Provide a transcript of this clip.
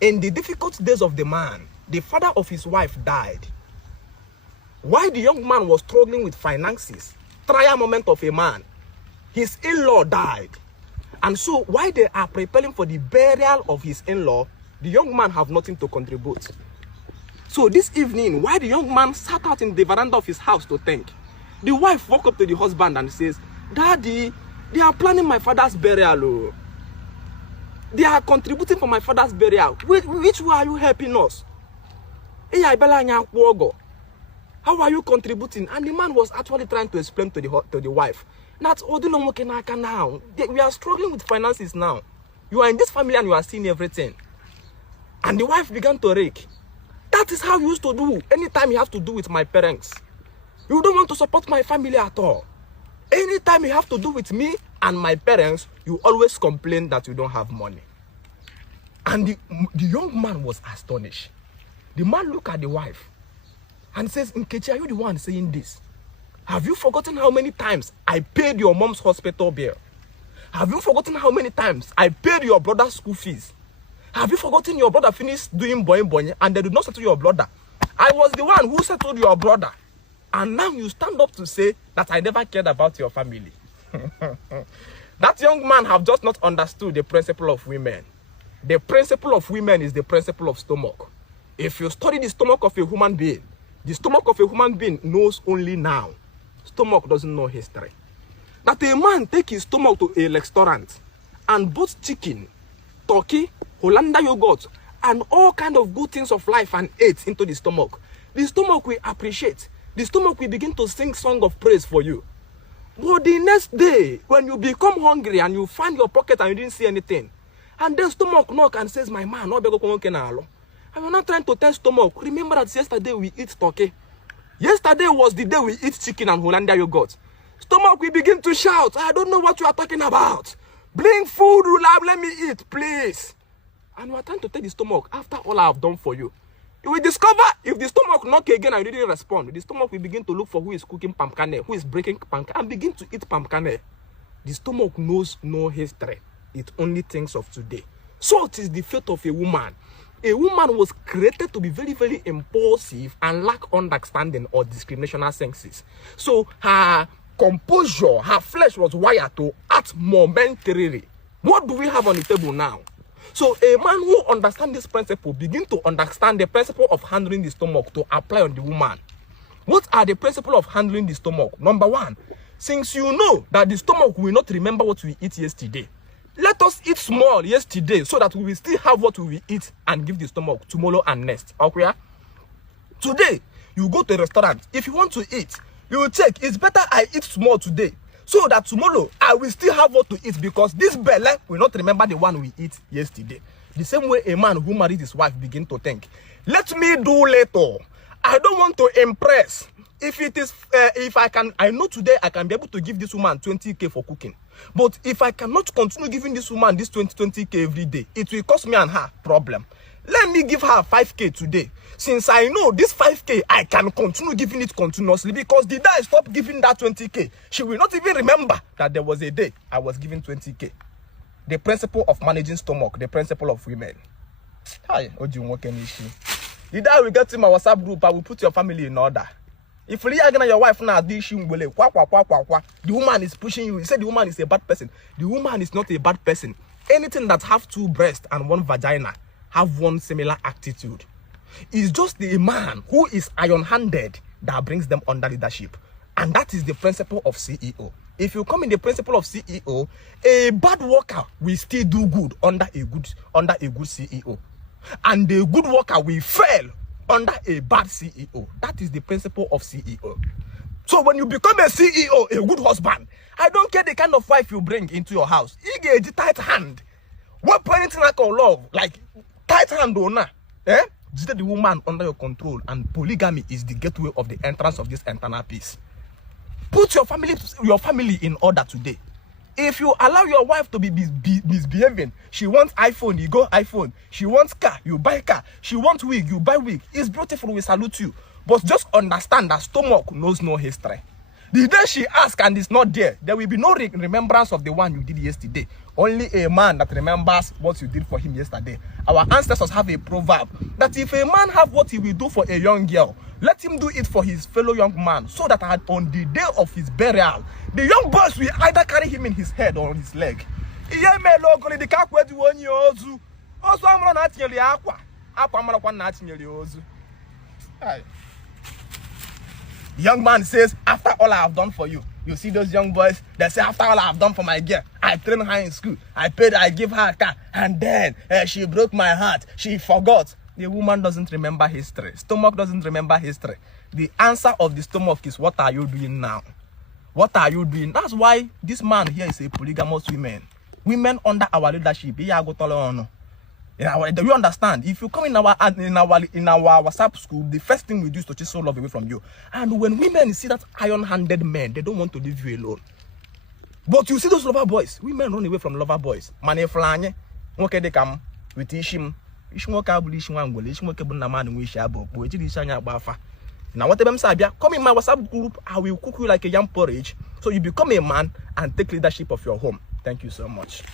In the difficult days of the man, the father of his wife died. While the young man was struggling with finances, trial moment of a man, his in-law died. And so while they are preparing for the burial of his in-law, the young man have nothing to contribute. So this evening, while the young man sat out in the veranda of his house to think, the wife woke up to the husband and says, "Daddy, they are planning my father's burial. Oh. They are contributing for my father's burial. Which way are you helping us? How are you contributing?" And the man was actually trying to explain to the wife that now we are struggling with finances now. You are in this family and you are seeing everything. And the wife began to rake. That is how you used to do anytime you have to do with my parents. You don't want to support my family at all. Anytime you have to do with me and my parents, you always complain that you don't have money. And the young man was astonished. The man looked at the wife and says, "Nkechi, are you the one saying this? Have you forgotten how many times I paid your mom's hospital bill? Have you forgotten how many times I paid your brother's school fees? Have you forgotten your brother finished doing boing and they did not settle your brother? I was the one who settled your brother. And now you stand up to say that I never cared about your family." That young man have just not understood the principle of women. The principle of women is the principle of stomach. If you study the stomach of a human being, the stomach of a human being knows only now. Stomach doesn't know history. That a man take his stomach to a restaurant and bought chicken, turkey, Hollanda yogurt, and all kind of good things of life and ate into the stomach will appreciate. The stomach will begin to sing song of praise for you. But the next day, when you become hungry and you find your pocket and you didn't see anything, and then stomach knock and says, "My man, and you're not trying to tell stomach, remember that yesterday we eat turkey. Yesterday was the day we eat chicken and Hollanda yogurt." Stomach will begin to shout, "I don't know what you are talking about. Bring food, let me eat, please." And you are trying to tell the stomach, after all I have done for you. You will discover if the stomach knock again and you didn't respond, the stomach will begin to look for who is cooking pumpkin, who is breaking pumpkin, and begin to eat pumpkin. The stomach knows no history. It only thinks of today. So it is the fate of a woman. A woman was created to be very, very impulsive and lack understanding or discriminational senses. So her composure, her flesh was wired to act momentarily. What do we have on the table now? So a man who understands this principle begin to understand the principle of handling the stomach to apply on the woman. What are the principles of handling the stomach? Number one, since you know that the stomach will not remember what we eat yesterday, let us eat small yesterday so that we will still have what we will eat and give the stomach tomorrow and next. Okay? Today, you go to a restaurant. If you want to eat, you will check, it's better I eat small today so that tomorrow I will still have what to eat, because this belly will not remember the one we eat yesterday. The same way a man who married his wife begin to think, let me do later. I don't want to impress. If it is, if I can, I know today I can be able to give this woman 20k for cooking. But if I cannot continue giving this woman this 20k every day, it will cost me and her problem. Let me give her 5k today. Since I know this 5k, I can continue giving it continuously, because the day I stop giving that 20k, she will not even remember that there was a day I was giving 20k. The principle of managing stomach, the principle of women. Hi, the day we get in my WhatsApp group, I will put your family in order. If you are your wife now, the woman is pushing you. You say the woman is a bad person. The woman is not a bad person. Anything that have two breasts and one vagina have one similar attitude. It's just the man who is iron-handed that brings them under leadership. And that is the principle of CEO. If you come in the principle of CEO, a bad worker will still do good under a good CEO. And the good worker will fail under a bad CEO. That is the principle of CEO. So when you become a CEO, a good husband, I don't care the kind of wife you bring into your house. You get a tight hand. What parenting like on love? Like tight hand owner. Just the woman under your control, and polygamy is the gateway of the entrance of this internal peace. Put your family in order today. If you allow your wife to be misbehaving, she wants iPhone, you go iPhone. She wants car, you buy car. She wants wig, you buy wig. It's beautiful, we salute you. But just understand that stomach knows no history. The day she asks and is not there, there will be no remembrance of the one you did yesterday. Only a man that remembers what you did for him yesterday. Our ancestors have a proverb that if a man have what he will do for a young girl, let him do it for his fellow young man, so that on the day of his burial, the young boys will either carry him in his head or on his leg. Young man says, after all I have done for you. You see those young boys, they say, after all I have done for my girl, I trained her in school, I give her a car, and then she broke my heart, she forgot. The woman doesn't remember history. Stomach doesn't remember history. The answer of the stomach is, what are you doing now? What are you doing? That's why this man here is a polygamous woman. Women under our leadership. Do you understand? If you come in our WhatsApp school, the first thing we do is to chase soul love away from you. And when women see that iron-handed men, they don't want to leave you alone. But you see those lover boys, women run away from lover boys. Mane flanye, okay they come with ishim. Ishmoka bulishwangul, ishmoke bunaman wish abo, which is shanya bafa. Now whatever sabia, come in my WhatsApp group, I will cook you like a yam porridge. So you become a man and take leadership of your home. Thank you so much.